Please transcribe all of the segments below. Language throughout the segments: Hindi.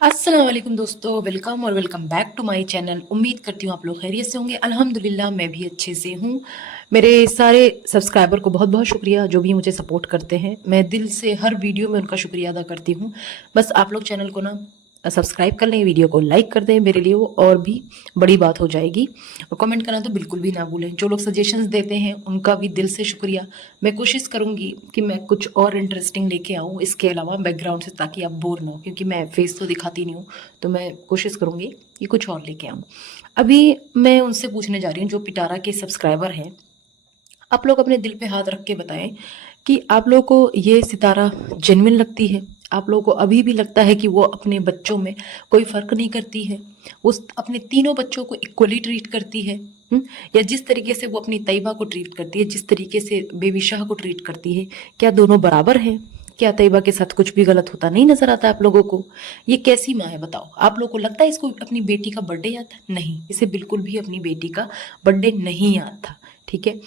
अस्सलाम वालेकुम दोस्तों, वेलकम और welcome back to my channel. उम्मीद करती हूँ आप लोग खैरियत से होंगे। अल्हम्दुलिल्लाह मैं भी अच्छे से हूँ। मेरे सारे सब्सक्राइबर को बहुत बहुत शुक्रिया जो भी मुझे सपोर्ट करते हैं। मैं दिल से हर वीडियो में उनका शुक्रिया अदा करती हूँ। बस आप लोग चैनल को ना सब्सक्राइब कर लें, वीडियो को लाइक कर दें, मेरे लिए वो और भी बड़ी बात हो जाएगी। और कमेंट करना तो बिल्कुल भी ना भूलें। जो लोग सजेशंस देते हैं उनका भी दिल से शुक्रिया। मैं कोशिश करूँगी कि मैं कुछ और इंटरेस्टिंग लेके आऊँ इसके अलावा बैकग्राउंड से, ताकि आप बोर ना हो, क्योंकि मैं फेस तो दिखाती नहीं हूँ। तो मैं कोशिश करूँगी कि कुछ और लेके आऊँ। अभी मैं उनसे पूछने जा रही हूँ जो पिटारा के सब्सक्राइबर हैं। आप लोग अपने दिल पे हाथ रख के बताएं कि आप लोगों को ये सितारा जेन्युइन लगती है। आप लोगों को अभी भी लगता है कि वो अपने बच्चों में कोई फ़र्क नहीं करती है, वो अपने तीनों बच्चों को इक्वली ट्रीट करती है? या जिस तरीके से वो अपनी तैयबा को ट्रीट करती है, जिस तरीके से बेबी शाह को ट्रीट करती है, क्या दोनों बराबर हैं? क्या तैयबा के साथ कुछ भी गलत होता नहीं नजर आता आप लोगों को? ये कैसी माँ है बताओ? आप लोगों को लगता है इसको अपनी बेटी का बर्थडे याद था? नहीं, इसे बिल्कुल भी अपनी बेटी का बर्थडे नहीं याद था। ठीक है।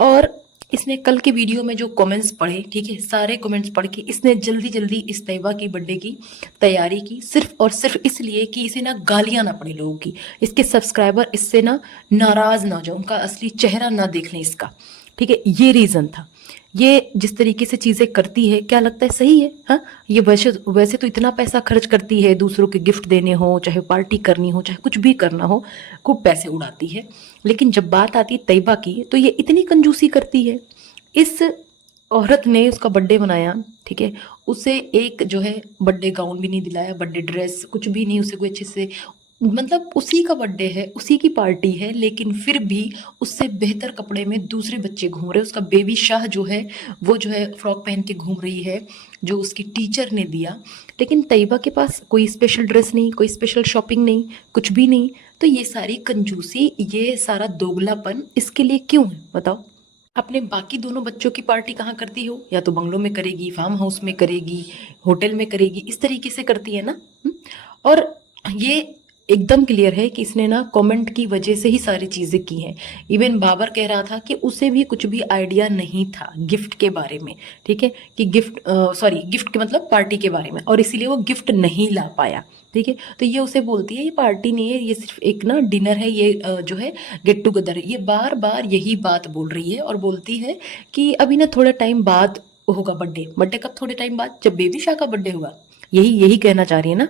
और इसने कल के वीडियो में जो कमेंट्स पढ़े, ठीक है, सारे कमेंट्स पढ़ के इसने जल्दी जल्दी इस तैयबा की बर्थडे की तैयारी की, सिर्फ और सिर्फ इसलिए कि इसे ना गालियां ना पड़े लोगों की, इसके सब्सक्राइबर इससे ना नाराज ना हो जाए, उनका असली चेहरा ना देख लें इसका। ठीक है, ये रीजन था। ये जिस तरीके से चीजें करती है, क्या लगता है सही है? हाँ, ये वैसे वैसे तो इतना पैसा खर्च करती है, दूसरों के गिफ्ट देने हो, चाहे पार्टी करनी हो, चाहे कुछ भी करना हो, खूब पैसे उड़ाती है। लेकिन जब बात आती है तैयबा की, तो ये इतनी कंजूसी करती है। इस औरत ने उसका बर्थडे मनाया, ठीक है, उसे एक जो है बर्थडे गाउन भी नहीं दिलाया, बर्थडे ड्रेस कुछ भी नहीं, उसे कोई अच्छे से, मतलब उसी का बर्थडे है, उसी की पार्टी है, लेकिन फिर भी उससे बेहतर कपड़े में दूसरे बच्चे घूम रहे। उसका बेबी शाह जो है वो जो है फ्रॉक पहन के घूम रही है, जो उसकी टीचर ने दिया। लेकिन तैयबा के पास कोई स्पेशल ड्रेस नहीं, कोई स्पेशल शॉपिंग नहीं, कुछ भी नहीं। तो ये सारी कंजूसी, ये सारा दोगलापन इसके लिए क्यों है बताओ? अपने बाकी दोनों बच्चों की पार्टी कहाँ करती हो? या तो बंगलों में करेगी, फार्म हाउस में करेगी, होटल में करेगी, इस तरीके से करती है ना। और ये एकदम क्लियर है कि इसने ना कमेंट की वजह से ही सारी चीज़ें की हैं। इवन बाबर कह रहा था कि उसे भी कुछ भी आइडिया नहीं था गिफ्ट के बारे में, ठीक है, कि गिफ्ट, सॉरी, गिफ्ट के मतलब पार्टी के बारे में, और इसीलिए वो गिफ्ट नहीं ला पाया। ठीक है, तो ये उसे बोलती है ये पार्टी नहीं है, ये सिर्फ एक ना डिनर है, ये जो है गेट टुगेदर है। ये बार बार यही बात बोल रही है और बोलती है कि अभी ना थोड़ा टाइम बाद होगा बर्थडे। बर्थडे कब थोड़े टाइम बाद? जब बेबी शाह का बर्थडे होगा। यही यही कहना चाह रही है ना,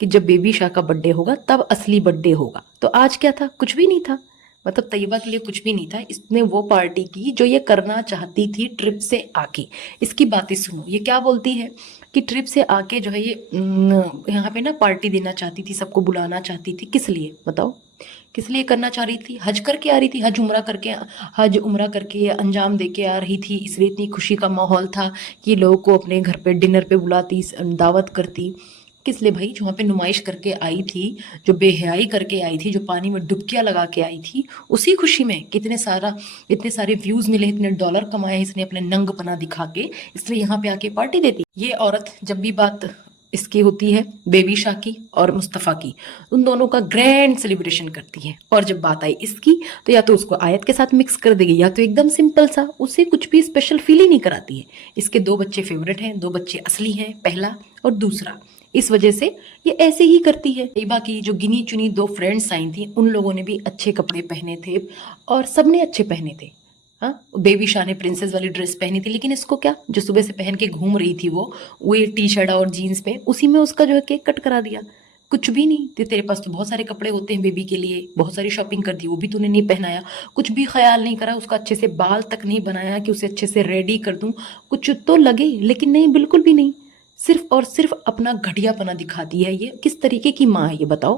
कि जब बेबी शाह का बर्थडे होगा तब असली बर्थडे होगा। तो आज क्या था? कुछ भी नहीं था। मतलब तैयबा के लिए कुछ भी नहीं था। इसने वो पार्टी की जो ये करना चाहती थी ट्रिप से आके। इसकी बातें सुनो, ये क्या बोलती है कि ट्रिप से आके जो है ये यहाँ पे ना पार्टी देना चाहती थी, सबको बुलाना चाहती थी। किस लिए बताओ? किस लिए करना चाह रही थी? हज करके आ रही थी, हज उम्रा करके अंजाम दे के आ रही थी, इसलिए इतनी खुशी का माहौल था कि लोगों को अपने घर पे डिनर पे बुलाती, दावत करती। किस लिए भाई? जो वहाँ पे नुमाइश करके आई थी, जो बेहयाई करके आई थी, जो पानी में डुबकियां लगा के आई थी, उसी खुशी में इतने सारे व्यूज मिले, इतने डॉलर कमाए इसने अपने नंगपना दिखा के, इसलिए यहाँ पे आके पार्टी देती। ये औरत जब भी बात इसकी होती है बेबी शाह की और मुस्तफ़ा की, उन दोनों का ग्रैंड सेलिब्रेशन करती है। और जब बात आई इसकी, तो या तो उसको आयत के साथ मिक्स कर देगी, या तो एकदम सिंपल सा, उसे कुछ भी स्पेशल फील ही नहीं कराती है। इसके दो बच्चे फेवरेट हैं, दो बच्चे असली हैं, पहला और दूसरा। इस वजह से ये ऐसे ही करती है। तैयबा की जो गिनी चुनी दो फ्रेंड्स आई थी, उन लोगों ने भी अच्छे कपड़े पहने थे, और सबने अच्छे पहने थे। हाँ, बेबी शाह ने प्रिंसेस वाली ड्रेस पहनी थी, लेकिन इसको क्या, जो सुबह से पहन के घूम रही थी वो ये टी शर्ट और जीन्स पे, उसी में उसका जो है केक कट करा दिया। कुछ भी नहीं, तेरे पास तो बहुत सारे कपड़े होते हैं बेबी के लिए, बहुत सारी शॉपिंग कर दी, वो भी तूने नहीं पहनाया। कुछ भी ख्याल नहीं करा, उसका अच्छे से बाल तक नहीं बनाया कि उसे अच्छे से रेडी कर दूं, कुछ तो लगे। लेकिन नहीं, बिल्कुल भी नहीं। सिर्फ और सिर्फ अपना घटियापना दिखाती है। ये किस तरीके की माँ है ये बताओ?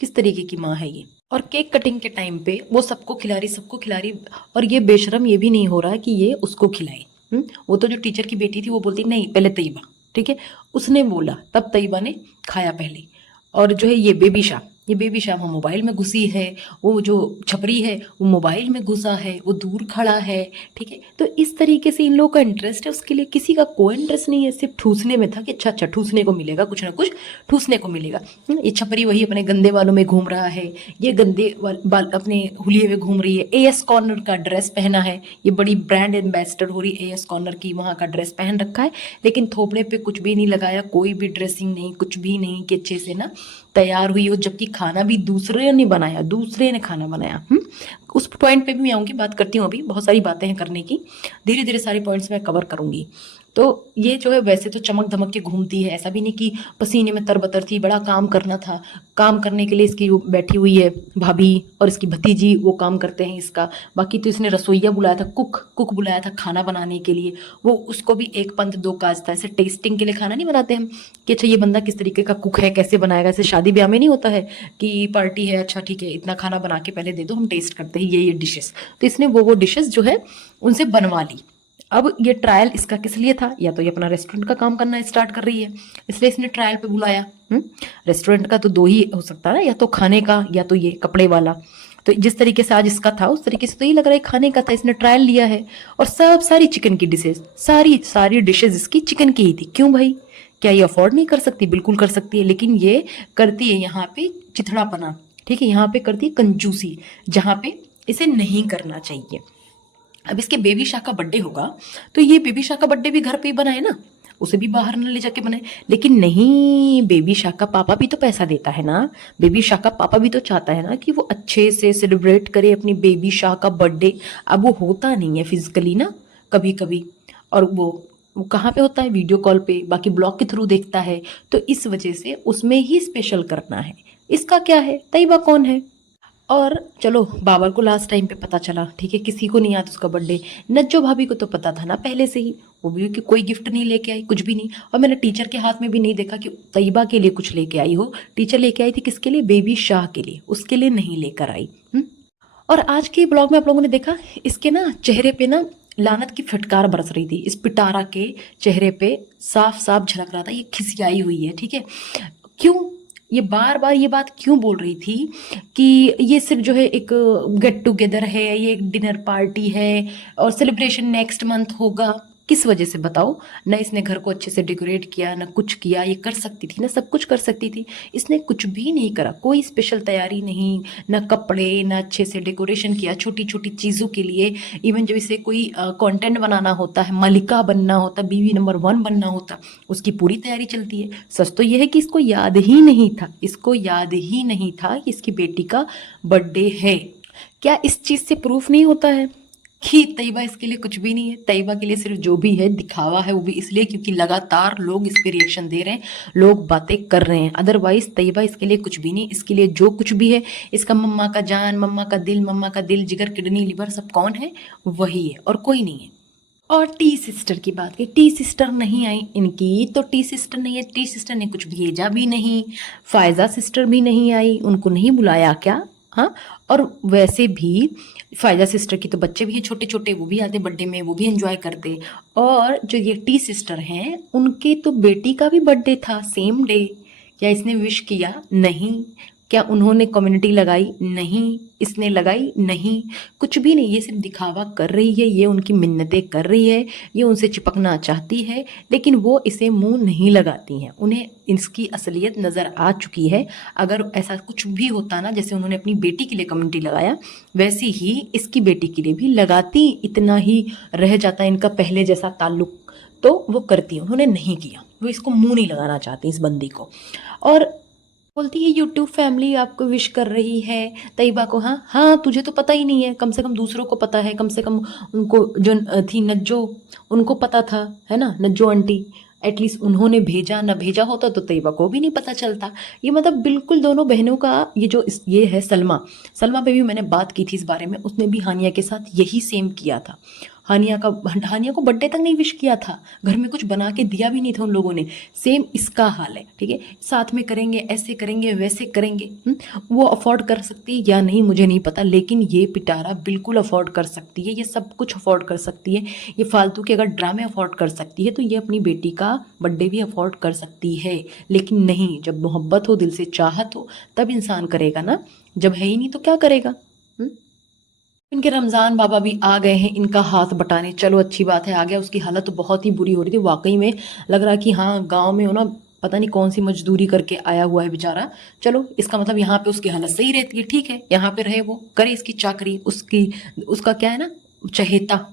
किस तरीके की माँ है ये? और केक कटिंग के टाइम पे वो सबको खिला रही, और ये बेशरम ये भी नहीं हो रहा कि ये उसको खिलाए। वो तो जो टीचर की बेटी थी वो बोलती नहीं पहले तैयबा, ठीक है, उसने बोला, तब तैयबा ने खाया पहले। और जो है ये बेबी शाह, ये बेबी शाह वहाँ मोबाइल में घुसी है, वो जो छपरी है वो मोबाइल में घुसा है, वो दूर खड़ा है, ठीक है। तो इस तरीके से इन लोगों का इंटरेस्ट है, उसके लिए किसी का कोई इंटरेस्ट नहीं है, सिर्फ ठूसने में था कि अच्छा अच्छा ठूसने को मिलेगा, कुछ ना कुछ ठूसने को मिलेगा। ये छपरी वही अपने गंदे बालों में घूम रहा है, ये गंदे बाल अपने हुलिये में घूम रही है, एएस कॉर्नर का ड्रेस पहना है, ये बड़ी ब्रांड एम्बेसडर हो रही है एएस कॉर्नर की, वहाँ का ड्रेस पहन रखा है, लेकिन थोपड़े पे कुछ भी नहीं लगाया, कोई भी ड्रेसिंग नहीं, कुछ भी नहीं कि अच्छे से ना तैयार हुई हो, जबकि खाना भी दूसरे ने बनाया, दूसरे ने खाना बनाया। उस पॉइंट पे भी मैं आऊँगी, बात करती हूँ, अभी बहुत सारी बातें हैं करने की, धीरे धीरे सारे पॉइंट्स मैं कवर करूँगी। तो ये जो है वैसे तो चमक धमक के घूमती है, ऐसा भी नहीं कि पसीने में तरबतर थी, बड़ा काम करना था, काम करने के लिए इसकी बैठी हुई है भाभी और इसकी भतीजी, वो काम करते हैं इसका। बाकी तो इसने रसोइया बुलाया था, कुक बुलाया था खाना बनाने के लिए, वो उसको भी एक पंथ दो काज था। ऐसे टेस्टिंग के लिए खाना नहीं बनाते हम कि अच्छा ये बंदा किस तरीके का कुक है, कैसे बनाएगा, ऐसे शादी ब्याह में नहीं होता है कि पार्टी है, अच्छा ठीक है इतना खाना बना के पहले दे दो, हम टेस्ट करते हैं ये डिशेस। तो इसने वो डिशेस जो है उनसे बनवा ली। अब ये ट्रायल इसका किस लिए था, या तो ये अपना रेस्टोरेंट का काम करना स्टार्ट कर रही है, इसलिए इसने ट्रायल पे बुलाया। रेस्टोरेंट का तो दो ही हो सकता है ना, या तो खाने का या तो ये कपड़े वाला। तो जिस तरीके से आज इसका था उस तरीके से तो ये लग रहा है खाने का था, इसने ट्रायल लिया है। और सारी चिकन की डिशेज, सारी डिशेज इसकी चिकन की ही थी। क्यों भाई, क्या ये अफोर्ड नहीं कर सकती? बिल्कुल कर सकती है, लेकिन ये करती है यहाँ पे चिथड़ापना, ठीक है, यहाँ पे करती है कंजूसी, जहाँ पे इसे नहीं करना चाहिए। अब इसके बेबी शाह का बर्थडे होगा तो ये बेबी शाह का बर्थडे भी घर पे ही बनाए ना, उसे भी बाहर न ले जाके बनाए। लेकिन नहीं, बेबी शाह का पापा भी तो पैसा देता है ना, बेबी शाह का पापा भी तो चाहता है ना कि वो अच्छे से सेलिब्रेट करे अपनी बेबी शाह का बर्थडे। अब वो होता नहीं है फिजिकली ना, कभी कभी, और वो कहाँ पे होता है, वीडियो कॉल पे, बाकी ब्लॉग के थ्रू देखता है, तो इस वजह से उसमें ही स्पेशल करना है। इसका क्या है, तैयबा कौन है? और चलो बाबर को लास्ट टाइम पे पता चला, ठीक है, किसी को नहीं याद उसका बर्थडे। नज्जो भाभी को तो पता था ना पहले से ही, वो भी कि कोई गिफ्ट नहीं लेके आई, कुछ भी नहीं। और मैंने टीचर के हाथ में भी नहीं देखा कि तैयबा के लिए कुछ लेके आई हो। टीचर लेके आई थी किसके लिए, बेबी शाह के लिए, उसके लिए नहीं लेकर आई। और आज के ब्लॉग में आप लोगों ने देखा इसके ना चेहरे पे ना लानत की फटकार बरस रही थी, इस पिटारा के चेहरे पे साफ साफ झलक रहा था, ये खिसियाई हुई है, ठीक है। क्यों ये बार बार ये बात क्यों बोल रही थी कि ये सिर्फ जो है एक गेट टुगेदर है, ये एक डिनर पार्टी है और सेलिब्रेशन नेक्स्ट मंथ होगा? किस वजह से बताओ? ना इसने घर को अच्छे से डेकोरेट किया, ना कुछ किया। ये कर सकती थी ना, सब कुछ कर सकती थी, इसने कुछ भी नहीं करा, कोई स्पेशल तैयारी नहीं, ना कपड़े, ना अच्छे से डेकोरेशन किया छोटी छोटी चीज़ों के लिए। इवन जब इसे कोई कंटेंट बनाना होता है, मलिका बनना होता, बीवी नंबर 1 बनना होता, उसकी पूरी तैयारी चलती है। सच तो यह है कि इसको याद ही नहीं था, इसको याद ही नहीं था कि इसकी बेटी का बर्थडे है। क्या इस चीज़ से प्रूफ नहीं होता है कि तैयबा इसके लिए कुछ भी नहीं है? तैयबा के लिए सिर्फ जो भी है दिखावा है, वो भी इसलिए क्योंकि लगातार लोग इस पे रिएक्शन दे रहे हैं, लोग बातें कर रहे हैं। अदरवाइज तैयबा इसके लिए कुछ भी नहीं। इसके लिए जो कुछ भी है, इसका मम्मा का जान, मम्मा का दिल, जिगर, किडनी, लिवर सब कौन है? वही है और कोई नहीं है। और टी सिस्टर की बात की, टी सिस्टर नहीं आई इनकी, तो टी सिस्टर नहीं है, टी सिस्टर ने कुछ भेजा भी नहीं, फायजा सिस्टर भी नहीं आई, उनको नहीं बुलाया क्या? हाँ, और वैसे भी फायदा सिस्टर की तो बच्चे भी हैं छोटे छोटे, वो भी आते बर्थडे में, वो भी एंजॉय करते। और जो ये टी सिस्टर हैं उनके तो बेटी का भी बर्थडे था सेम डे, क्या इसने विश किया? नहीं। क्या उन्होंने कम्युनिटी लगाई? नहीं। इसने लगाई? नहीं। कुछ भी नहीं, ये सिर्फ दिखावा कर रही है, ये उनकी मिन्नतें कर रही है, ये उनसे चिपकना चाहती है, लेकिन वो इसे मुंह नहीं लगाती हैं, उन्हें इसकी असलियत नज़र आ चुकी है। अगर ऐसा कुछ भी होता ना, जैसे उन्होंने अपनी बेटी के लिए कम्युनिटी लगाया, वैसे ही इसकी बेटी के लिए भी लगाती, इतना ही रह जाता इनका पहले जैसा ताल्लुक, तो वो करती है। उन्होंने नहीं किया, वो इसको मुंह नहीं लगाना चाहती इस बंदी को। और बोलती है यूट्यूब फैमिली आपको विश कर रही है तैयबा को। हाँ हाँ, तुझे तो पता ही नहीं है, कम से कम दूसरों को पता है, कम से कम उनको जो थी नज्जो, उनको पता था, है ना, नज्जो आंटी, एटलीस्ट उन्होंने भेजा, ना भेजा होता तो तैयबा को भी नहीं पता चलता। ये मतलब बिल्कुल दोनों बहनों का ये जो ये है सलमा पे भी मैंने बात की थी इस बारे में, उसने भी हानिया के साथ यही सेम किया था। हानिया को बर्थडे तक नहीं विश किया था, घर में कुछ बना के दिया भी नहीं था उन लोगों ने। सेम इसका हाल है, ठीक है। साथ में करेंगे, ऐसे करेंगे, वैसे करेंगे। वो अफोर्ड कर सकती है या नहीं मुझे नहीं पता, लेकिन ये पिटारा बिल्कुल अफोर्ड कर सकती है, ये सब कुछ अफोर्ड कर सकती है। ये फालतू के अगर ड्रामे अफोर्ड कर सकती है तो ये अपनी बेटी का बर्थडे भी अफोर्ड कर सकती है। लेकिन नहीं, जब मोहब्बत हो, दिल से चाहत हो, तब इंसान करेगा ना। जब है ही नहीं तो क्या करेगा। इनके रमज़ान बाबा भी आ गए हैं इनका हाथ बटाने। चलो अच्छी बात है, आ गया। उसकी हालत तो बहुत ही बुरी हो रही थी वाकई में, लग रहा कि हाँ गांव में हो ना, पता नहीं कौन सी मजदूरी करके आया हुआ है बेचारा। चलो इसका मतलब यहाँ पे उसकी हालत सही रहती है, ठीक है, यहाँ पे रहे, वो करे इसकी चाकरी, उसका क्या है ना, चहेता।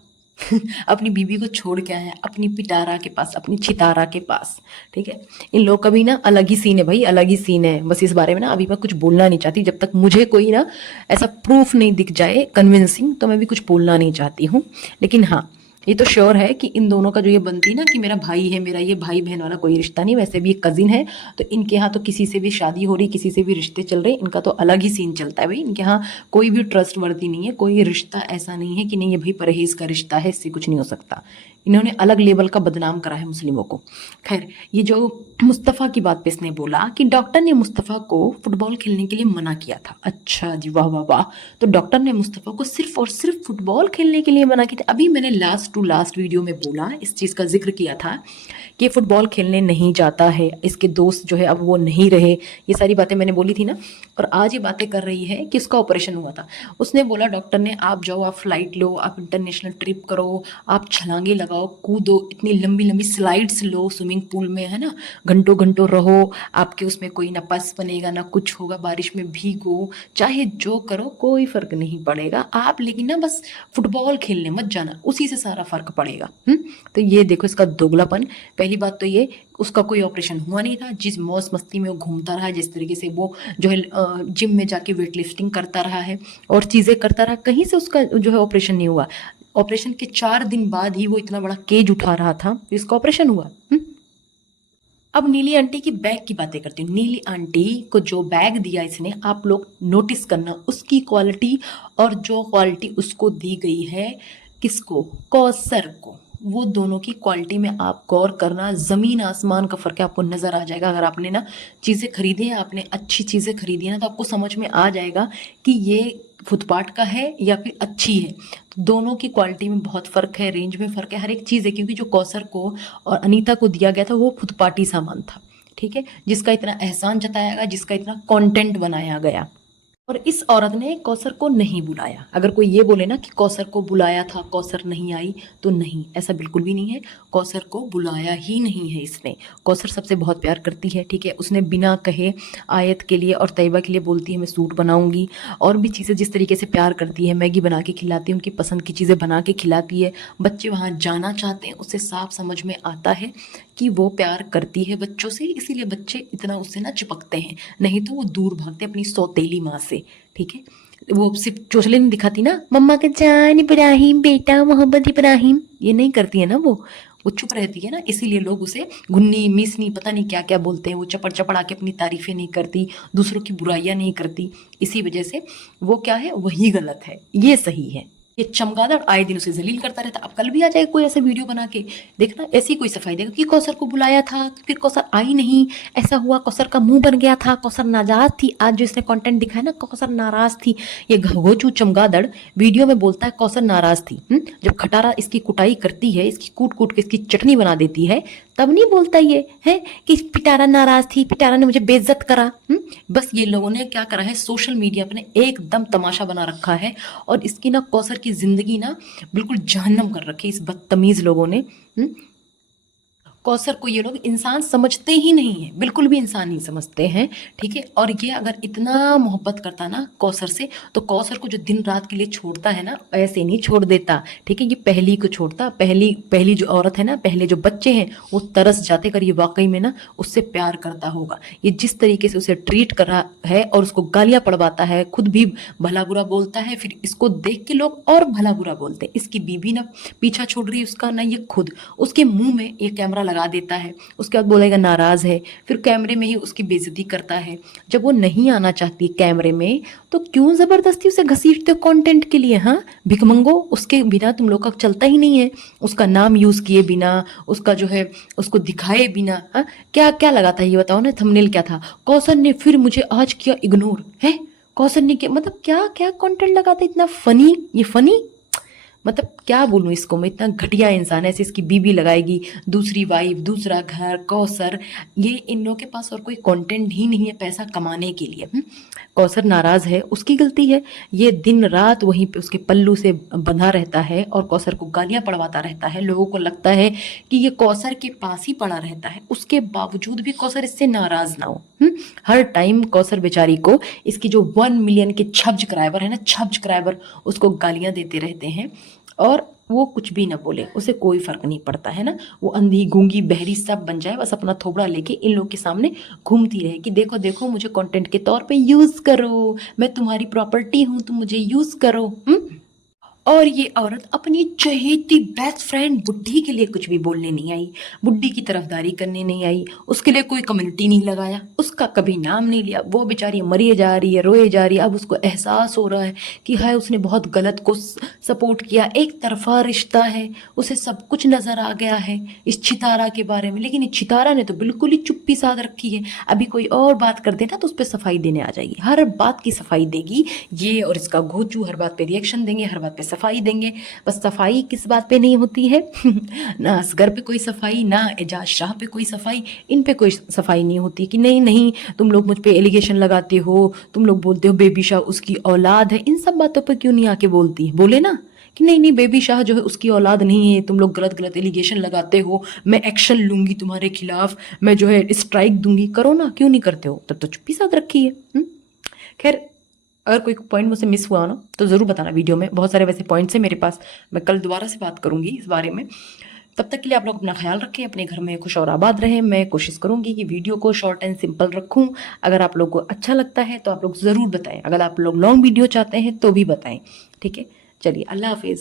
अपनी बीबी को छोड़ के आया अपनी पिटारा के पास, अपनी छितारा के पास, ठीक है। इन लोग का भी ना अलग ही सीन है भाई, अलग ही सीन है। बस इस बारे में ना अभी मैं कुछ बोलना नहीं चाहती, जब तक मुझे कोई ना ऐसा प्रूफ नहीं दिख जाए कन्विंसिंग, तो मैं भी कुछ बोलना नहीं चाहती हूँ। लेकिन हाँ, ये तो श्योर है कि इन दोनों का जो ये बनती ना कि मेरा भाई है, मेरा ये भाई बहन वाला कोई रिश्ता नहीं, वैसे भी एक कजिन है। तो इनके यहाँ तो किसी से भी शादी हो रही, किसी से भी रिश्ते चल रहे, इनका तो अलग ही सीन चलता है भाई। इनके यहाँ कोई भी ट्रस्ट वर्दी नहीं है, कोई रिश्ता ऐसा नहीं है कि नहीं ये भाई परहेज का रिश्ता है, इससे कुछ नहीं हो सकता। इन्होंने अलग लेवल का बदनाम करा है मुस्लिमों को। खैर, ये जो मुस्तफ़ा की बात पे इसने बोला कि डॉक्टर ने मुस्तफ़ा को फुटबॉल खेलने के लिए मना किया था। अच्छा जी, वाह वाह वाह। तो डॉक्टर ने मुस्तफ़ा को सिर्फ और सिर्फ फुटबॉल खेलने के लिए मना किया था। अभी मैंने लास्ट वीडियो में बोला, इस चीज़ का जिक्र किया था कि फुटबॉल खेलने नहीं जाता है, इसके दोस्त जो है अब वो नहीं रहे, ये सारी बातें मैंने बोली थी ना। और आज ये बातें कर रही है कि उसका ऑपरेशन हुआ था। उसने बोला डॉक्टर ने, आप जाओ, आप फ्लाइट लो, आप इंटरनेशनल ट्रिप करो, आप छलांगे लगाओ, कूदो, इतनी लंबी लंबी स्लाइड्स लो स्विमिंग पूल में, है ना, घंटों घंटों रहो, आपके उसमें कोई ना पस बनेगा ना कुछ होगा, बारिश में भीगो, चाहे जो करो कोई फर्क नहीं पड़ेगा आप, लेकिन ना बस फुटबॉल खेलने मत जाना, उसी से सारा फर्क पड़ेगा। तो ये देखो इसका दोगलापन। पहली बात तो ये, उसका कोई ऑपरेशन हुआ नहीं था, जिस मौज मस्ती में वो घूमता रहा, जिस तरीके से वो जो है जिम में जाके वेट लिफ्टिंग करता रहा है और चीज़ें करता रहा, कहीं से उसका जो है ऑपरेशन नहीं हुआ। ऑपरेशन के 4 दिन बाद ही वो इतना बड़ा केज उठा रहा था, इसका ऑपरेशन हुआ। अब नीली आंटी की बैग की बातें करती हूँ। नीली आंटी को जो बैग दिया इसने, आप लोग नोटिस करना उसकी क्वालिटी और जो क्वालिटी उसको दी गई है, किसको, कौसर को, वो दोनों की क्वालिटी में आप गौर करना, ज़मीन आसमान का फ़र्क है, आपको नज़र आ जाएगा। अगर आपने ना चीज़ें खरीदी हैं, आपने अच्छी चीज़ें खरीदी हैं ना, तो आपको समझ में आ जाएगा कि ये फुटपाथ का है या फिर अच्छी है। तो दोनों की क्वालिटी में बहुत फ़र्क है, रेंज में फ़र्क है, हर एक चीज़ है। क्योंकि जो कौसर को और अनीता को दिया गया था वो फुटपाटी सामान था, ठीक है, जिसका इतना एहसान जताया गया, जिसका इतना कंटेंट बनाया गया। और इस औरत ने कौसर को नहीं बुलाया। अगर कोई ये बोले ना कि कौसर को बुलाया था, कौसर नहीं आई, तो नहीं, ऐसा बिल्कुल भी नहीं है। कौसर को बुलाया ही नहीं है इसने। कौसर सबसे बहुत प्यार करती है, ठीक है। उसने बिना कहे आयत के लिए और तैयबा के लिए बोलती है मैं सूट बनाऊंगी, और भी चीज़ें जिस तरीके से प्यार करती है, मैगी बना के खिलाती है, उनकी पसंद की चीज़ें बना के खिलाती है। बच्चे वहाँ जाना चाहते हैं, उससे साफ समझ में आता है कि वो प्यार करती है बच्चों से, इसीलिए बच्चे इतना उससे ना चिपकते हैं, नहीं तो वो दूर भागते अपनी सौतेली माँ से, ठीक है। वो सिर्फ चोचले नहीं दिखाती ना, मम्मा का जान इब्राहिम, बेटा मोहम्मद इब्राहिम, ये नहीं करती है ना, वो चुप रहती है ना, इसीलिए लोग उसे गुन्नी मिसनी पता नहीं क्या क्या बोलते हैं। वो चपड़ चपड़ आके अपनी तारीफें नहीं करती, दूसरों की बुराइयां नहीं करती, इसी वजह से वो क्या है, वही गलत है, ये सही है। ये चमगादड़ आए दिन उसे जलील करता रहता। अब कल भी आ जाएगा कोई ऐसा वीडियो बना के, देखना ऐसी कोई सफाई देगा कि कौसर को बुलाया था, फिर कौसर आई नहीं, ऐसा हुआ, कौसर का मुंह बन गया था, कौसर नाराज थी। आज जो इसने कंटेंट दिखाया ना, कौसर नाराज थी। ये घगोचू चमगादड़ वीडियो में बोलता है कौसर नाराज थी। जब खटारा इसकी कुटाई करती है, इसकी कूट कूट के इसकी चटनी बना देती है, तब नहीं बोलता ये है कि पिटारा नाराज थी, पिटारा ने मुझे बेइज्जत करा। बस ये लोगों ने क्या करा है, सोशल मीडिया पर एकदम तमाशा बना रखा है, और इसकी ना कौसर की जिंदगी ना बिल्कुल जहन्नम कर रखी है इस बदतमीज लोगों ने। कौसर को ये लोग इंसान समझते ही नहीं है, बिल्कुल भी इंसान नहीं समझते हैं, ठीक है। और ये अगर इतना मोहब्बत करता ना कौसर से, तो कौसर को जो दिन रात के लिए छोड़ता है ना, ऐसे नहीं छोड़ देता, ठीक है। ये पहली को छोड़ता, पहली जो औरत है ना, पहले जो बच्चे हैं वो तरस जाते, अगर ये वाकई में ना उससे प्यार करता होगा। ये जिस तरीके से उसे ट्रीट कर रहा है और उसको गालियां पड़वाता है, खुद भी भला बुरा बोलता है, फिर इसको देख के लोग और भला बुरा बोलते हैं। इसकी बीबी ना पीछा छोड़ रही है उसका, ना ये खुद, उसके मुंह में ये कैमरा लगा लगा देता है, उसके बाद बोलेगा नाराज़ है, फिर कैमरे में ही उसकी बेइज्जती करता है। जब वो नहीं आना चाहती कैमरे में तो क्यों ज़बरदस्ती उसे घसीटते हो कंटेंट के लिए? हाँ भिखमंगो, उसके बिना तुम लोग का चलता ही नहीं है, उसका नाम यूज़ किए बिना, उसका जो है उसको दिखाए बिना। हाँ क्या क्या लगा था ये बताओ ना, थंबनेल क्या था? कौसर ने फिर मुझे आज किया इग्नोर है, कौसर ने किया, मतलब क्या क्या कंटेंट लगा था इतना फनी, ये फनी मतलब क्या बोलूँ इसको मैं, इतना घटिया इंसान है। ऐसे इसकी बीबी लगाएगी, दूसरी वाइफ, दूसरा घर, कौसर, ये इन लोगों के पास और कोई कंटेंट ही नहीं है पैसा कमाने के लिए। कौसर नाराज़ है, उसकी गलती है, ये दिन रात वहीं पे उसके पल्लू से बंधा रहता है और कौसर को गालियां पड़वाता रहता है। लोगों को लगता है कि ये कौसर के पास ही पड़ा रहता है, उसके बावजूद भी कौसर इससे नाराज़ ना हो। हर टाइम कौसर बेचारी को इसकी जो 1 मिलियन के सब्सक्राइबर है ना, सब्सक्राइबर उसको गालियां देते रहते हैं और वो कुछ भी ना बोले, उसे कोई फर्क नहीं पड़ता है ना। वो अंधी गूंगी बहरी सब बन जाए, बस अपना थोबड़ा लेके इन लोग के सामने घूमती रहे कि देखो देखो मुझे कंटेंट के तौर पे यूज करो, मैं तुम्हारी प्रॉपर्टी हूँ, तुम मुझे यूज करो। और ये औरत अपनी चहेती बेस्ट फ्रेंड बुड्ढी के लिए कुछ भी बोलने नहीं आई, बुड्ढी की तरफदारी करने नहीं आई, उसके लिए कोई कम्युनिटी नहीं लगाया, उसका कभी नाम नहीं लिया। वो बेचारी मरी जा रही है, रोए जा रही है। अब उसको एहसास हो रहा है कि हाय उसने बहुत गलत को सपोर्ट किया, एक तरफा रिश्ता है, उसे सब कुछ नजर आ गया है इस चितारा के बारे में। लेकिन इस चितारा ने तो बिल्कुल ही चुप्पी साध रखी है। अभी कोई और बात कर देना तो उस पर सफाई देने आ जाएगी, हर बात की सफाई देगी ये, और इसका घोचू हर बात पे रिएक्शन देंगे, हर बात पे सफाई देंगे। बस सफाई किस बात पे नहीं होती है ना असगर पे कोई सफाई, ना एजाज शाह पे कोई सफाई, इन पे कोई सफाई नहीं होती कि नहीं नहीं तुम लोग मुझ पे एलिगेशन लगाते हो, तुम लोग बोलते हो बेबी शाह उसकी औलाद है। इन सब बातों पे क्यों नहीं आके बोलती है? बोले ना कि नहीं नहीं बेबी शाह जो है उसकी औलाद नहीं है, तुम लोग गलत गलत एलिगेशन लगाते हो, मैं एक्शन लूंगी तुम्हारे खिलाफ, मैं जो है स्ट्राइक दूंगी। करो ना, क्यों नहीं करते हो? तब तो चुप्पी साथ रखी है। खैर अगर कोई पॉइंट मुझसे मिस हुआ ना तो ज़रूर बताना वीडियो में, बहुत सारे वैसे पॉइंट्स हैं मेरे पास, मैं कल दोबारा से बात करूंगी इस बारे में। तब तक के लिए आप लोग अपना ख्याल रखें, अपने घर में खुश और आबाद रहें। मैं कोशिश करूंगी कि वीडियो को शॉर्ट एंड सिंपल रखूं। अगर आप लोग को अच्छा लगता है तो आप लोग ज़रूर बताएं, अगर आप लोग लॉन्ग वीडियो चाहते हैं तो भी बताएं। ठीक है, चलिए अल्लाह हाफिज़।